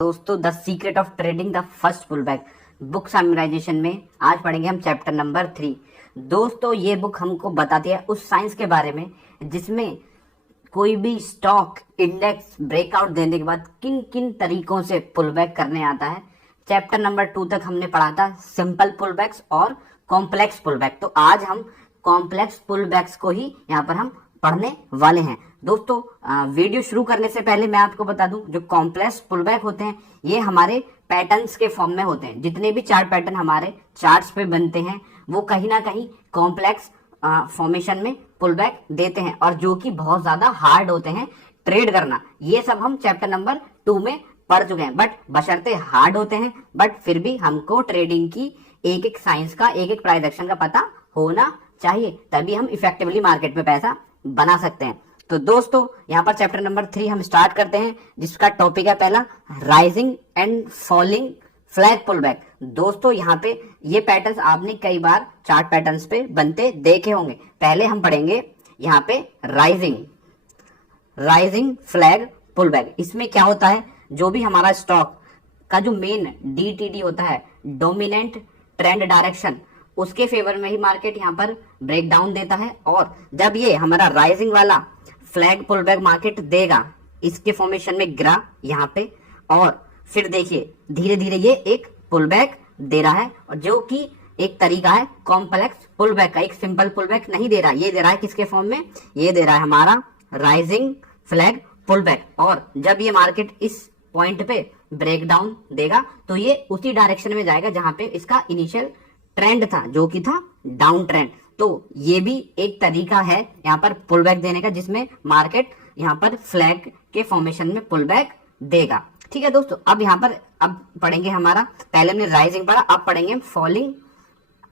दोस्तों the secret of trading the first pull back book summarization में आज पढ़ेंगे हम चैप्टर नंबर 3। दोस्तों ये बुक हमको बताती है उस साइंस के बारे में जिसमें कोई भी स्टॉक इंडेक्स ब्रेकआउट देने के बाद किन किन तरीकों से पुल बैक करने आता है। चैप्टर नंबर 2 तक हमने पढ़ा था सिंपल पुल बैक्स और कॉम्प्लेक्स पुल बैक, तो आज हम कॉम्प्लेक्स पुल बैक्स को ही यहाँ पर हम पढ़ने वाले हैं। दोस्तों वीडियो शुरू करने से पहले मैं आपको बता दूं, जो कॉम्प्लेक्स पुलबैक होते हैं ये हमारे पैटर्न्स के फॉर्म में होते हैं। जितने भी चार्ट पैटर्न हमारे चार्ट्स पे बनते हैं वो कहीं ना कहीं कॉम्प्लेक्स फॉर्मेशन में पुलबैक देते हैं और जो कि बहुत ज्यादा हार्ड होते हैं ट्रेड करना। ये सब हम चैप्टर नंबर 2 में पढ़ चुके हैं, बट बशर्ते हार्ड होते हैं बट फिर भी हमको ट्रेडिंग की एक एक साइंस का एक एक प्राइस एक्शन का पता होना चाहिए, तभी हम इफेक्टिवली मार्केट में पैसा बना सकते हैं। तो दोस्तों यहाँ पर चैप्टर नंबर 3 हम स्टार्ट करते हैं, जिसका टॉपिक है पहला rising and falling flag pullback. दोस्तों यहाँ पे ये पैटर्न्स आपने कई बार चार्ट पैटर्न्स पे बनते देखे होंगे। पहले हम पढ़ेंगे यहाँ पे राइजिंग फ्लैग पुलबैक। इसमें क्या होता है, जो भी हमारा स्टॉक का जो मेन DTD होता है, डोमिनेंट ट्रेंड डायरेक्शन, उसके फेवर में ही मार्केट यहाँ पर ब्रेक डाउन देता है। और जब ये हमारा राइजिंग वाला फ्लैग पुलबैक मार्केट देगा, इसके फॉर्मेशन में गिरा यहाँ पे, और फिर देखिए धीरे धीरे ये एक पुलबैक दे रहा है, और जो कि एक तरीका है कॉम्प्लेक्स पुलबैक का। एक सिंपल पुलबैक नहीं दे रहा, ये दे रहा है किसके फॉर्म में, ये दे रहा है हमारा राइजिंग फ्लैग पुलबैक। और जब ये मार्केट इस पॉइंट पे ब्रेक डाउन देगा तो ये उसी डायरेक्शन में जाएगा जहां पे इसका इनिशियल ट्रेंड था, जो कि था डाउन ट्रेंड। तो ये भी एक तरीका है यहाँ पर पुलबैक देने का, जिसमें मार्केट यहाँ पर फ्लैग के फॉर्मेशन में पुलबैक देगा। ठीक है दोस्तों, अब यहाँ पर अब पढ़ेंगे हमारा, पहले हमने राइजिंग पढ़ा, अब पढ़ेंगे फॉलिंग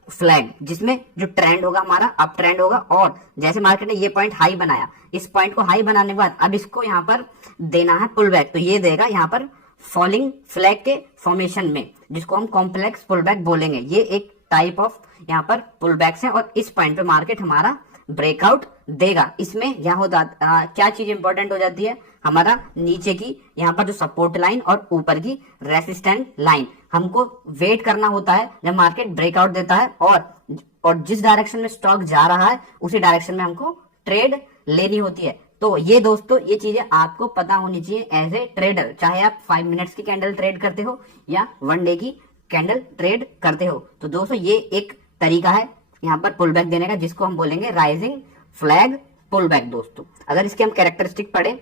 फ्लैग, जिसमें जो ट्रेंड होगा हमारा अप ट्रेंड होगा। और जैसे मार्केट ने ये पॉइंट हाई बनाया, इस पॉइंट को हाई बनाने के बाद अब इसको यहाँ पर देना है पुलबैक, तो ये देगा यहाँ पर फॉलिंग फ्लैग के फॉर्मेशन में, जिसको हम कॉम्प्लेक्स पुलबैक बोलेंगे। ये एक टाइप ऑफ यहाँ पर पुलबैक्स है, और इस पॉइंट पे मार्केट हमारा ब्रेकआउट देगा। इसमें यहाँ होता क्या चीज इंपॉर्टेंट हो जाती है, हमारा नीचे की यहाँ पर जो सपोर्ट लाइन और ऊपर की रेसिस्टेंट लाइन, हमको वेट करना होता है जब मार्केट ब्रेकआउट देता है, और जिस डायरेक्शन में स्टॉक जा रहा है उसी डायरेक्शन में हमको ट्रेड लेनी होती है। तो ये दोस्तों ये चीजें आपको पता होनी चाहिए एज ए ट्रेडर, चाहे आप 5 मिनट्स की कैंडल ट्रेड करते हो या 1 डे की कैंडल ट्रेड करते हो। तो दोस्तों ये एक तरीका है यहाँ पर पुलबैक देने का, जिसको हम बोलेंगे राइजिंग फ्लैग पुलबैक। दोस्तों अगर इसके हम कैरेक्टरिस्टिक पढ़े,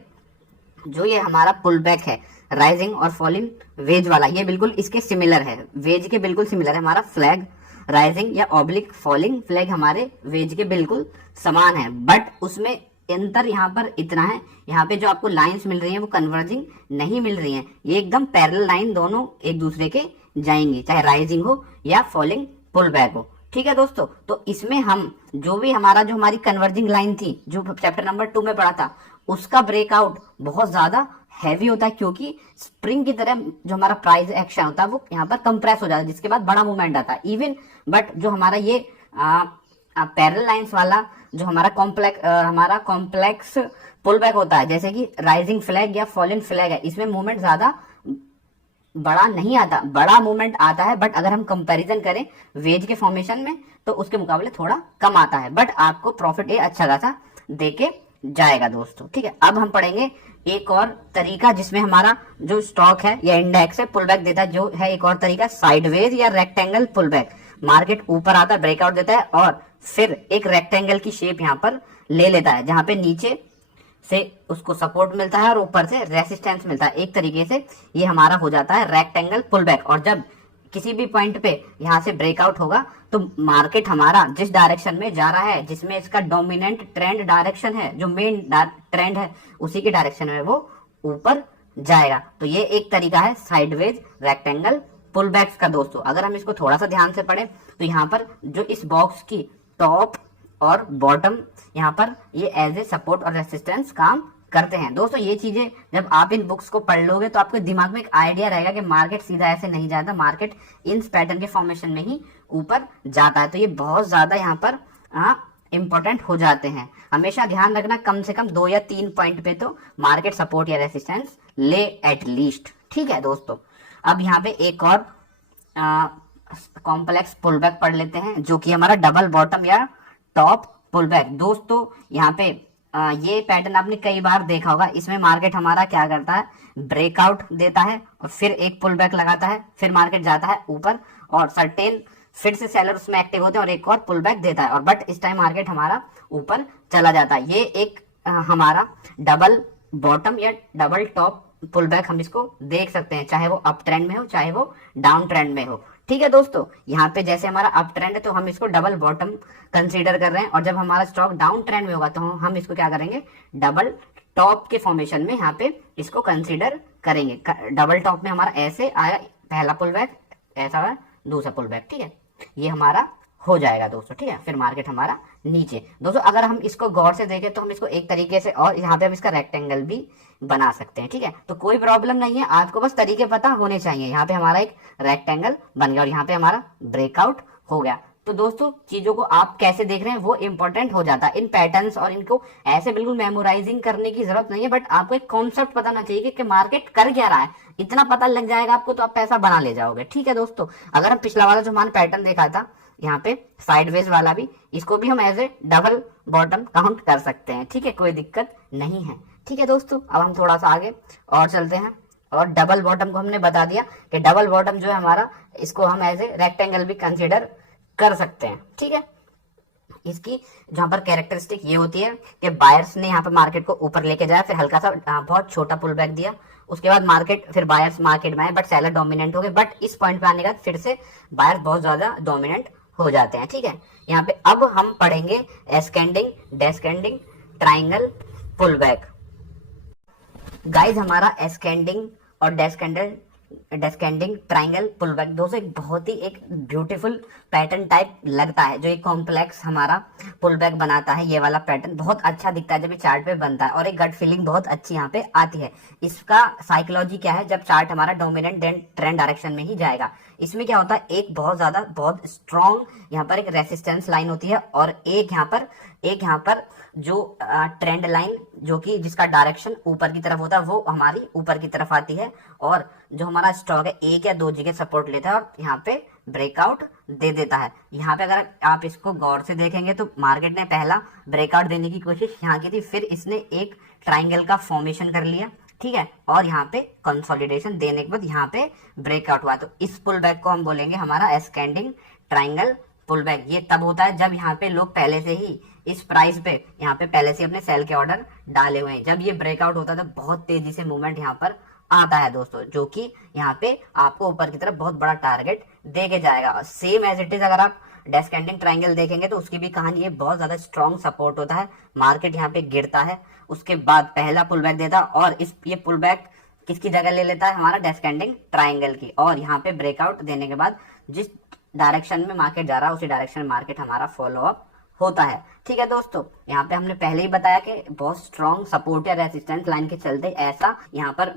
जो ये हमारा पुलबैक है राइजिंग और फॉलिंग वेज वाला, ये बिल्कुल इसके सिमिलर है, वेज के बिल्कुल सिमिलर है। हमारा फ्लैग राइजिंग या ऑब्लिक फॉलिंग फ्लैग हमारे वेज के बिल्कुल समान है, बट उसमें अंतर यहाँ पर इतना है, यहाँ पे जो आपको लाइंस मिल रही हैं वो कन्वर्जिंग नहीं मिल रही हैं, ये एकदम पैरेलल लाइन दोनों एक दूसरे के जाएंगी, चाहे राइजिंग हो या फॉलिंग पुलबैक हो। ठीक है दोस्तों, तो इसमें हम जो भी हमारा जो हमारी कन्वर्जिंग लाइन थी, जो चैप्टर नंबर 2 में पढ़ा था, उसका ब्रेकआउट बहुत ज्यादा हैवी होता है, क्योंकि स्प्रिंग की तरह जो हमारा प्राइस एक्शन होता है वो यहाँ पर कंप्रेस हो जाता है, जिसके बाद बड़ा मूवमेंट आता है इवन। बट जो हमारा ये पैरेलल लाइंस वाला जो हमारा कॉम्प्लेक्स पुलबैक होता है, जैसे कि राइजिंग फ्लैग या फॉलिंग फ्लैग है, इसमें मूवमेंट ज्यादा बड़ा नहीं आता, बड़ा मूवमेंट आता है, बट अगर हम कंपैरिजन करें वेज के फॉर्मेशन में तो उसके मुकाबले थोड़ा कम आता है, बट आपको प्रॉफिट ये अच्छा खासा देके जाएगा दोस्तों। ठीक है, अब हम पढ़ेंगे एक और तरीका, जिसमें हमारा जो स्टॉक है या इंडेक्स है पुलबैक देता है, जो है एक और तरीका साइडवेज या रेक्टेंगल पुलबैक। मार्केट ऊपर आता है, ब्रेकआउट देता है, और फिर एक रेक्टेंगल की शेप यहाँ पर ले लेता है, जहां पे नीचे से उसको सपोर्ट मिलता है और ऊपर से रेसिस्टेंस मिलता है। एक तरीके से ये हमारा हो जाता है रेक्टेंगल पुलबैक। और जब किसी भी पॉइंट पे यहाँ से ब्रेकआउट होगा तो मार्केट हमारा जिस डायरेक्शन में जा रहा है, जिसमें इसका डोमिनेंट ट्रेंड डायरेक्शन है, जो मेन ट्रेंड है, उसी के डायरेक्शन में वो ऊपर जाएगा। तो ये एक तरीका है साइडवेज रेक्टेंगल पुलबैक्स का। दोस्तों अगर हम इसको थोड़ा सा ध्यान से पढ़े तो यहाँ पर जो इस बॉक्स की टॉप और बॉटम, यहाँ पर ये एज ए सपोर्ट और रेसिस्टेंस काम करते हैं। दोस्तों ये चीजें जब आप इन बुक्स को पढ़ लोगे तो आपके दिमाग में एक आइडिया रहेगा कि मार्केट सीधा ऐसे नहीं जाता, मार्केट इन पैटर्न के फॉर्मेशन में ही ऊपर जाता है। तो ये बहुत ज्यादा यहाँ पर इंपॉर्टेंट हो जाते हैं। हमेशा ध्यान रखना, कम से कम 2 या 3 पॉइंट पे तो मार्केट सपोर्ट या रेसिस्टेंस ले एट लीस्ट। ठीक है दोस्तों, अब यहाँ पे एक और कॉम्प्लेक्स पुल बैक पढ़ लेते हैं, जो कि हमारा डबल बॉटम या टॉप पुल बैक। दोस्तों यहाँ पे ये पैटर्न आपने कई बार देखा होगा। इसमें मार्केट हमारा क्या करता है, ब्रेकआउट देता है और फिर एक पुल बैक लगाता है, फिर मार्केट जाता है ऊपर और सर्टेन फिर से सेलर उसमें एक्टिव होते हैं और एक और पुल बैक देता है, और बट इस टाइम मार्केट हमारा ऊपर चला जाता है। ये एक हमारा डबल बॉटम या डबल टॉप पुल बैक हम इसको देख सकते हैं, चाहे वो अप ट्रेंड में हो चाहे वो डाउन ट्रेंड में हो। ठीक है दोस्तों, यहाँ पे जैसे हमारा अप ट्रेंड है तो हम इसको डबल बॉटम कंसीडर कर रहे हैं, और जब हमारा स्टॉक डाउन ट्रेंड में होगा तो हम इसको क्या करेंगे, डबल टॉप के फॉर्मेशन में यहाँ पे इसको कंसीडर करेंगे। डबल टॉप में हमारा ऐसे आया पहला पुल बैक, ऐसा आया दूसरा पुल बैक। ठीक है, ये हमारा हो जाएगा दोस्तों। ठीक है, फिर मार्केट हमारा नीचे। दोस्तों अगर हम इसको गौर से देखें तो हम इसको एक तरीके से, और यहाँ पे हम इसका रेक्टेंगल भी बना सकते हैं। ठीक है, तो कोई प्रॉब्लम नहीं है, आपको बस तरीके पता होने चाहिए। यहाँ पे हमारा एक रेक्टेंगल बन गया और यहाँ पे हमारा ब्रेकआउट हो गया। तो दोस्तों चीजों को आप कैसे देख रहे हैं वो इंपॉर्टेंट हो जाता है। इन पैटर्न्स और इनको ऐसे बिल्कुल मेमोराइजिंग करने की जरूरत नहीं है, बट आपको एक कॉन्सेप्ट पता होना चाहिए कि मार्केट कर क्या रहा है। इतना पता लग जाएगा आपको तो आप पैसा बना ले जाओगे। ठीक है दोस्तों, अगर हम पिछला वाला जो हमारा पैटर्न देखा था यहाँ पे साइडवेज वाला भी, इसको भी हम as a double bottom count कर सकते हैं। ठीक है, कोई दिक्कत नहीं है। ठीक है दोस्तों, अब हम थोड़ा सा आगे और चलते हैं, और डबल बॉटम को हमने बता दिया कि डबल बॉटम जो है हमारा, इसको हम एज ए रेक्टेंगल भी कंसिडर कर सकते हैं। ठीक है, इसकी जहां पर कैरेक्टरिस्टिक ये होती है कि बायर्स ने यहाँ पे मार्केट को ऊपर लेके जाया, फिर हल्का सा बहुत छोटा पुल बैक दिया, उसके बाद मार्केट, फिर बायर्स मार्केट में आए बट सेलर डोमिनेंट हो गए, बट इस पॉइंट पे आने के बाद फिर से बायर्स बहुत ज्यादा डोमिनेंट हो जाते हैं। ठीक है, यहाँ पे अब हम पढ़ेंगे एस्केंडिंग, डेस्केंडिंग, ट्राइंगल, पुल बैक। गाइज हमारा एस्केंडिंग और डेस्केंडिंग, ट्राइंगल, पुल बैक दोस्तों एक बहुत ही एक ब्यूटीफुल पैटर्न टाइप लगता है, जो एक कॉम्प्लेक्स हमारा पुल बैक बनाता है। ये वाला पैटर्न बहुत अच्छा दिखता है जब ये चार्ट पे बनता है, और एक गट फीलिंग बहुत अच्छी यहाँ पे आती है। इसका साइकोलॉजी क्या है, जब चार्ट हमारा डोमिनेंट ट्रेंड डायरेक्शन में ही जाएगा, इसमें क्या होता है, एक बहुत स्ट्रॉन्ग यहाँ पर एक रेसिस्टेंस लाइन होती है, और एक यहाँ पर जो ट्रेंड लाइन जो कि जिसका डायरेक्शन ऊपर की तरफ होता है वो हमारी ऊपर की तरफ आती है, और जो हमारा स्टॉक है एक या दो जगह सपोर्ट लेता है और यहाँ पे ब्रेकआउट दे देता है। यहाँ पे अगर आप इसको गौर से देखेंगे तो मार्केट ने पहला ब्रेकआउट देने की कोशिश यहाँ की थी, फिर इसने एक ट्राइंगल का फॉर्मेशन कर लिया। ठीक है, और यहाँ पे कंसोलिडेशन देने के बाद यहाँ पे ब्रेकआउट हुआ, तो इस पुल बैक को हम बोलेंगे हमारा एस्केंडिंग ट्राइंगल पुल बैक। ये तब होता है जब यहाँ पे लोग पहले से ही इस प्राइस पे यहाँ पे पहले से अपने सेल के ऑर्डर डाले हुए हैं। जब ये ब्रेकआउट होता है तो बहुत तेजी से मूवमेंट यहाँ पर आता है दोस्तों, जो कि यहाँ पे आपको ऊपर की तरफ बहुत बड़ा टारगेट दे के जाएगा। सेम एज इट इज अगर आप डेस्केंडिंग ट्राइंगल देखेंगे तो उसकी भी कहानी है, बहुत ज्यादा स्ट्रॉन्ग सपोर्ट होता है, मार्केट यहाँ पे गिरता है, उसके बाद पहला पुल बैक देता है, और ये पुल बैक किसकी जगह ले लेता है, हमारा डेस्केंडिंग ट्राइंगल की, और यहाँ पे ब्रेकआउट देने के बाद जिस डायरेक्शन में मार्केट जा रहा है उसी डायरेक्शन में मार्केट हमारा फॉलो अप होता है। ठीक है दोस्तों, यहाँ पे हमने पहले ही बताया कि बहुत स्ट्रॉन्ग सपोर्ट या रेसिस्टेंस लाइन के चलते ऐसा यहाँ पर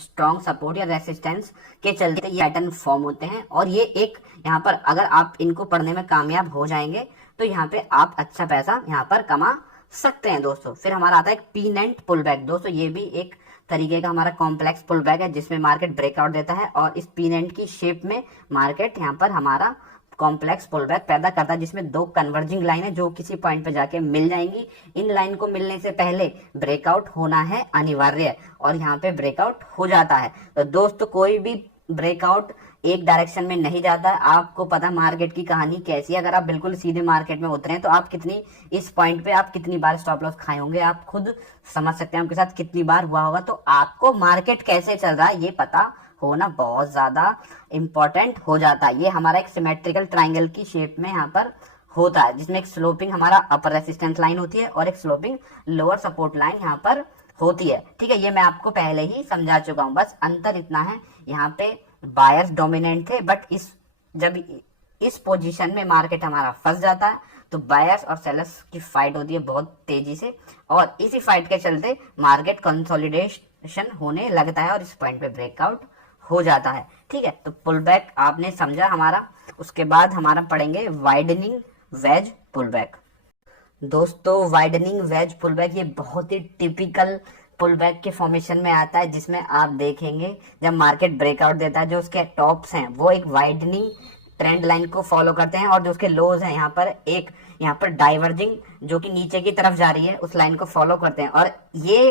स्ट्रॉन्ग सपोर्ट या रेसिस्टेंस के चलते ये पैटर्न फॉर्म होते हैं, और ये एक यहाँ पर अगर आप इनको पढ़ने में कामयाब हो जाएंगे तो यहाँ पे आप अच्छा पैसा यहाँ पर कमा सकते हैं दोस्तों। फिर हमारा आता है एक पीनेंट पुल बैक। दोस्तों ये भी एक तरीके का हमारा कॉम्प्लेक्स पुल बैक है जिसमें मार्केट ब्रेकआउट देता है, और इस पीनेंट की शेप में मार्केट यहाँ पर हमारा कॉम्प्लेक्स पुल बैक पैदा करता है, जिसमें दो कन्वर्जिंग लाइन है जो किसी पॉइंट पे जाके मिल जाएंगी। इन लाइन को मिलने से पहले ब्रेकआउट होना है अनिवार्य, और यहाँ पे ब्रेकआउट हो जाता है। तो दोस्तों कोई भी ब्रेकआउट एक डायरेक्शन में नहीं जाता है। आपको पता मार्केट की कहानी कैसी है, अगर आप बिल्कुल सीधे मार्केट में उतरे तो आप इस पॉइंट पे आप कितनी बार स्टॉप लॉस खाए होंगे, आप खुद समझ सकते हैं आपके साथ कितनी बार हुआ होगा। तो आपको मार्केट कैसे चल रहा है ये पता होना बहुत ज्यादा इंपॉर्टेंट हो जाता है। ये हमारा एक सिमेट्रिकल ट्राइंगल की शेप में यहाँ पर होता है, जिसमें एक स्लोपिंग हमारा अपर रेसिस्टेंस लाइन होती है और एक स्लोपिंग लोअर सपोर्ट लाइन यहाँ पर होती है। ठीक है, ये मैं आपको पहले ही समझा चुका हूँ, बस अंतर इतना है यहाँ पे बायर्स डोमिनेंट थे, बट जब इस पोजीशन में मार्केट हमारा फंस जाता है तो बायर्स और सेलर्स की फाइट होती है बहुत तेजी से, और इसी फाइट के चलते मार्केट कंसोलिडेशन होने लगता है और इस पॉइंट पे ब्रेकआउट हो जाता है। ठीक है, तो पुल बैक आपने समझा हमारा। उसके बाद हमारा पढ़ेंगे वाइडनिंग वेज पुल बैक। दोस्तों वाइडनिंग वेज पुल बैक ये बहुत ही टिपिकल पुल बैक के फॉर्मेशन में आता है, जिसमें आप देखेंगे जब मार्केट ब्रेकआउट देता है, जो उसके टॉप्स हैं वो एक वाइडनिंग ट्रेंड लाइन को फॉलो करते हैं, और जो उसके लोज हैं यहाँ पर डाइवर्जिंग जो कि नीचे की तरफ जा रही है उस लाइन को फॉलो करते हैं। और ये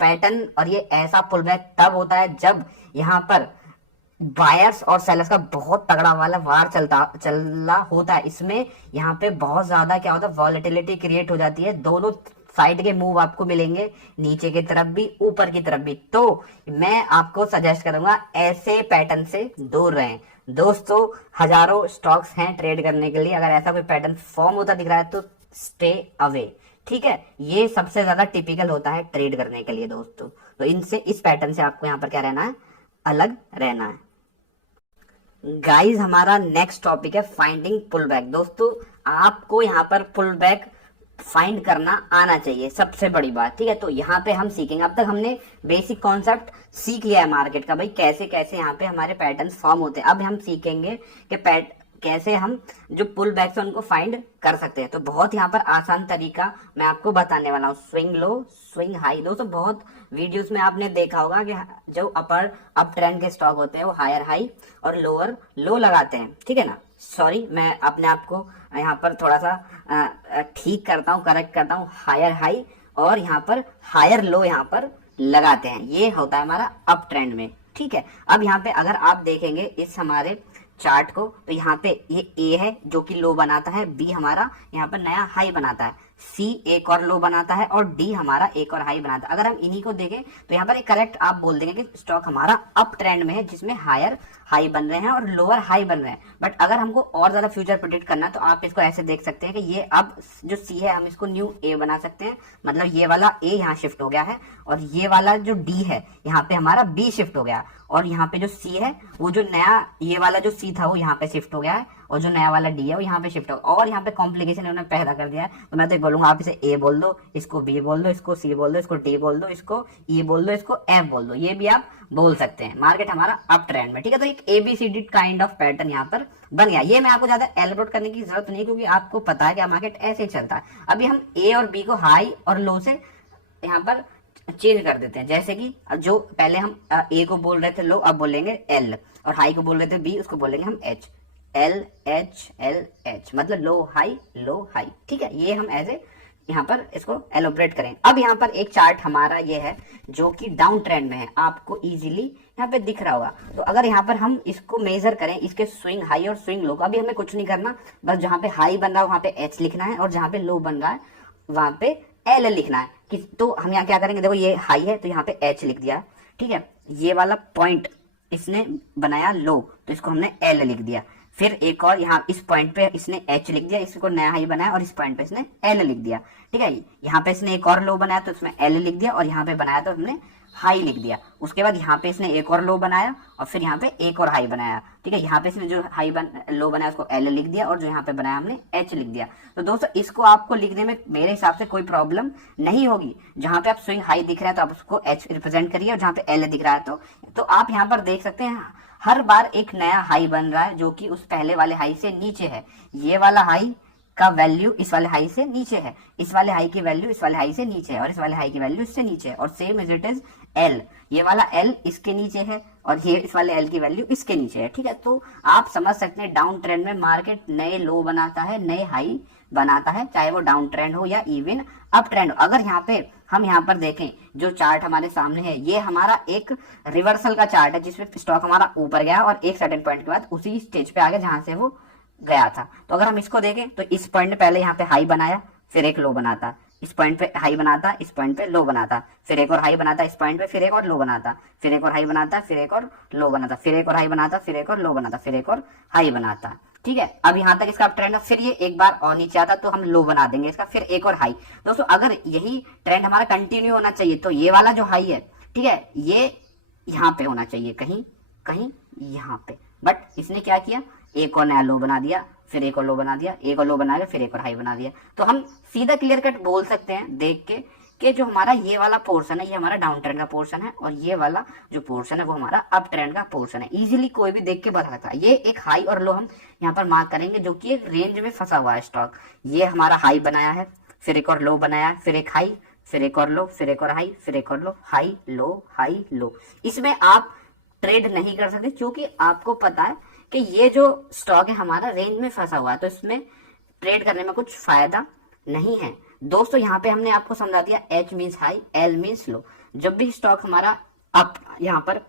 पैटर्न और ये ऐसा पुल बैक तब होता है जब यहाँ पर बायर्स और सेलर्स का बहुत तगड़ा वाला वार चला होता है। इसमें यहाँ पे बहुत ज्यादा क्या होता है, वॉलेटिलिटी क्रिएट हो जाती है। दोनों साइड के मूव आपको मिलेंगे, नीचे की तरफ भी ऊपर की तरफ भी। तो मैं आपको सजेस्ट करूंगा ऐसे पैटर्न से दूर रहें दोस्तों। हजारों स्टॉक्स हैं ट्रेड करने के लिए, अगर ऐसा कोई पैटर्न फॉर्म होता दिख रहा है तो स्टे अवे, ठीक है। ये सबसे ज्यादा टिपिकल होता है ट्रेड करने के लिए दोस्तों। तो इनसे, इस पैटर्न से आपको यहाँ पर क्या रहना है, अलग रहना है। गाइस हमारा नेक्स्ट टॉपिक है फाइंडिंग पुल बैक। दोस्तों आपको यहाँ पर पुल बैक फाइंड करना आना चाहिए, सबसे बड़ी बात, ठीक है। तो यहाँ पे हम सीखेंगे, अब तक हमने बेसिक कॉन्सेप्ट सीख लिया है मार्केट का, भाई कैसे कैसे यहाँ पे हमारे पैटर्न्स फॉर्म होते हैं। अब हम सीखेंगे कि कैसे हम जो पुल बैक्स हैं उनको फाइंड कर सकते हैं। तो बहुत यहाँ पर आसान तरीका मैं आपको बताने वाला हूँ। Swing low, swing high. दोस्तों बहुत वीडियोस में आपने देखा होगा कि जो अप ट्रेंड के स्टॉक होते हैं वो हायर हाई और लोअर लो लगाते हैं, ठीक है ना। सॉरी, मैं अपने आप को यहाँ पर थोड़ा सा ठीक करता हूँ, करेक्ट करता हूँ। हायर हाई और यहाँ पर हायर लो यहाँ पर लगाते हैं, ये होता है हमारा अप ट्रेंड में, ठीक है। अब यहाँ पे अगर आप देखेंगे इस हमारे चार्ट को, तो यहाँ पे ये ए है जो कि लो बनाता है, बी हमारा यहाँ पर नया हाई बनाता है, सी एक और लो बनाता है और डी हमारा एक और हाई बनाता है। अगर हम इन्हीं को देखें तो यहाँ पर एक करेक्ट आप बोल देंगे कि स्टॉक हमारा अप ट्रेंड में है, जिसमें हायर हाई बन रहे हैं और लोअर हाई बन रहे हैं। बट अगर हमको और ज्यादा फ्यूचर प्रेडिक्ट करना है तो आप इसको ऐसे देख सकते हैं कि ये अब जो सी है हम इसको न्यू ए बना सकते हैं, मतलब ये वाला ए यहाँ शिफ्ट हो गया है और ये वाला जो डी है यहाँ पे हमारा बी शिफ्ट हो गया, और यहाँ पे जो सी है वो जो नया ये वाला जो सी था वो यहाँ पे शिफ्ट हो गया है, और जो नया वाला डी है वो यहाँ पे शिफ्ट हो गया। और यहाँ पे कॉम्प्लिकेशन उन्होंने पैदा कर दिया है। तो मैं तो बोलूंगा आप इसे ए बोल दो, इसको बी बोल दो, इसको सी बोल दो, इसको डी बोल दो, इसको ई बोल दो, इसको एफ बोल दो, ये भी आप बोल सकते हैं। मार्केट हमारा अप ट्रेंड में, ठीक है। तो एक एबीसीडी काइंड ऑफ पैटर्न यहाँ पर बन गया। ये मैं आपको ज्यादा एलबोरेट करने की जरूरत नहीं, क्योंकि आपको पता है कि मार्केट ऐसे ही चलता है। अभी हम ए और बी को हाई और लो से यहाँ पर चेंज कर देते हैं। जैसे कि जो पहले हम ए को बोल रहे थे लो, अब बोलेंगे एल, और हाई को बोल रहे थे बी, उसको बोलेंगे हम H. L H L H मतलब लो हाई, ठीक है। ये हम ऐसे यहाँ पर इसको एलोबरेट करें। अब यहाँ पर एक चार्ट हमारा ये है जो कि डाउन ट्रेंड में है, आपको इजीली यहाँ पे दिख रहा होगा। तो अगर यहाँ पर हम इसको मेजर करें, इसके स्विंग हाई और स्विंग लो, अभी हमें कुछ नहीं करना, बस जहाँ पे हाई बन रहा है वहां पे एच लिखना है, और जहाँ पे लो बन रहा है वहां पे एल लिखना है। तो हम यहाँ क्या करेंगे, देखो ये हाई है तो यहाँ पे एच लिख दिया, ठीक है। ये वाला पॉइंट इसने बनाया लो, तो इसको हमने एल लिख दिया। फिर एक और यहाँ इस पॉइंट पे इसने एच लिख दिया, इसको नया हाई बनाया, और इस पॉइंट पे इसने एल लिख दिया, ठीक है। यहाँ पे इसने एक और लो बनाया तो इसमें एल लिख दिया, और यहाँ पे बनाया तो हमने हाई लिख दिया। उसके बाद यहाँ पे इसने एक और लो बनाया और फिर यहाँ पे एक और हाई बनाया, ठीक है। यहाँ पे इसने जो लो बनाया उसको एल लिख दिया, और जो यहाँ पे बनाया हमने एच लिख दिया। तो दोस्तों इसको आपको लिखने में मेरे हिसाब से कोई प्रॉब्लम नहीं होगी। जहां पे आप स्विंग हाई दिख रहा है तो आप उसको एच रिप्रेजेंट करिए, और जहां पे एल दिख रहा है तो आप यहाँ पर देख सकते हैं हर बार एक नया हाई बन रहा है जो कि उस पहले वाले हाई से नीचे है। ये वाला हाई का वैल्यू इस वाले हाई से नीचे है, इस वाले हाई की वैल्यू इस वाले हाई से नीचे है, और इस वाले हाई की वैल्यू इससे नीचे है, और same is it is L. ये वाला एल इसके नीचे है और ये इस वाले एल की वैल्यू इसके नीचे है, ठीक है। तो आप समझ सकते हैं डाउन ट्रेंड में मार्केट नए लो बनाता है, नए हाई बनाता है, चाहे वो डाउन ट्रेंड हो या इवन अप ट्रेंड हो। अगर यहाँ पे हम यहाँ पर देखें जो चार्ट हमारे सामने है, ये हमारा एक रिवर्सल का चार्ट है जिसमें स्टॉक हमारा ऊपर गया और एक सर्टेन पॉइंट के बाद उसी स्टेज पे आ गया जहां से वो गया था। तो अगर हम इसको देखें तो इस पॉइंट में पहले यहाँ पे हाई बनाया, फिर एक लो बनाता, इस पॉइंट पे हाई बनाता, इस पॉइंट पे लो बनाता, फिर एक और हाई बनाता इस पॉइंट पे, फिर एक और लो बनाता, फिर एक और हाई बनाता, फिर एक और लो बनाता, फिर एक और हाई बनाता, फिर एक और लो बनाता, फिर एक और हाई बनाता, ठीक है। अब यहाँ तक इसका ट्रेंड है, फिर ये एक बार और नीचे आता तो हम लो बना देंगे इसका, फिर एक और हाई। दोस्तों अगर यही ट्रेंड हमारा कंटिन्यू होना चाहिए तो ये वाला जो हाई है, ठीक है, ये यहाँ पे होना चाहिए, कहीं कहीं यहाँ पे, बट इसने क्या किया, एक और नया लो बना दिया, फिर एक और लो बना दिया, एक और लो बना दिया, फिर एक और हाई बना दिया। तो हम सीधा क्लियर कट बोल सकते हैं देख के कि जो हमारा ये वाला पोर्शन है ये हमारा डाउन ट्रेंड का पोर्शन है, और ये वाला जो पोर्शन है वो हमारा अप ट्रेंड का पोर्शन है। इजीली कोई भी देख के बता सकता है। ये एक हाई और लो हम यहाँ पर मार्क करेंगे जो कि एक रेंज में फंसा हुआ है स्टॉक। ये हमारा हाई बनाया है, फिर एक और लो बनाया, फिर एक हाई, फिर एक और लो, फिर एक और हाई, फिर एक और लो, हाई लो हाई लो। इसमें आप ट्रेड नहीं कर सकते क्योंकि आपको पता है कि ये जो स्टॉक है हमारा रेंज में फंसा हुआ है, तो इसमें ट्रेड करने में कुछ फायदा नहीं है। दोस्तों यहाँ पे हमने आपको समझा दिया, H means high, L means low. जब भी स्टॉक हमारा अप यहाँ पर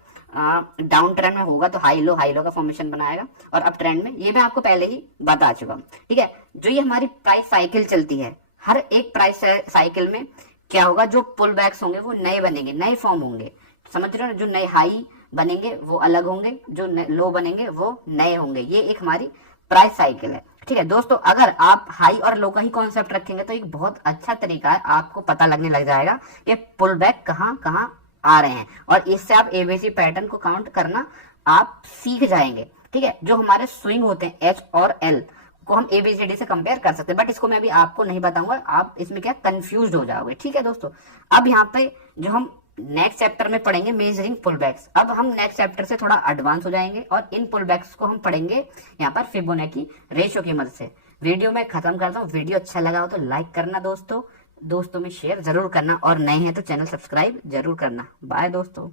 डाउन ट्रेंड में होगा तो हाई लो का फॉर्मेशन बनाएगा, और अप ट्रेंड में ये मैं आपको पहले ही बता चुका हूँ। ठीक है, जो ये हमारी प्राइस साइकिल चलती है, हर एक प्राइस साइकिल में क्या होगा, जो पुल बैक्स होंगे वो नए बनेंगे, नए फॉर्म होंगे, समझ रहे हो ना। जो नए हाई बनेंगे वो अलग होंगे, जो लो बनेंगे वो नए होंगे। ये एक हमारी प्राइस साइकिल है। ठीक है दोस्तों, अगर आप हाई और लो का ही कॉन्सेप्ट रखेंगे तो एक बहुत अच्छा तरीका है, आपको पता लगने लग जाएगा कि पुल बैक कहाँ कहाँ आ रहे हैं, और इससे आप एबीसी पैटर्न को काउंट करना आप सीख जाएंगे। ठीक है, जो हमारे स्विंग होते हैं एच और एल को हम एबीसीडी से कंपेयर कर सकते हैं, बट इसको मैं अभी आपको नहीं बताऊंगा, आप इसमें क्या कंफ्यूज हो जाओगे। ठीक है दोस्तों, अब यहाँ पे जो हम नेक्स्ट चैप्टर में पढ़ेंगे मेजरिंग पुल बैक्स, अब हम नेक्स्ट चैप्टर से थोड़ा एडवांस हो जाएंगे और इन पुल बैक्स को हम पढ़ेंगे यहाँ पर फिबोनाची रेशियो की मदद से। वीडियो में खत्म करता हूँ। वीडियो अच्छा लगा हो तो लाइक करना दोस्तों में शेयर जरूर करना, और नए हैं तो चैनल सब्सक्राइब जरूर करना। बाय दोस्तों।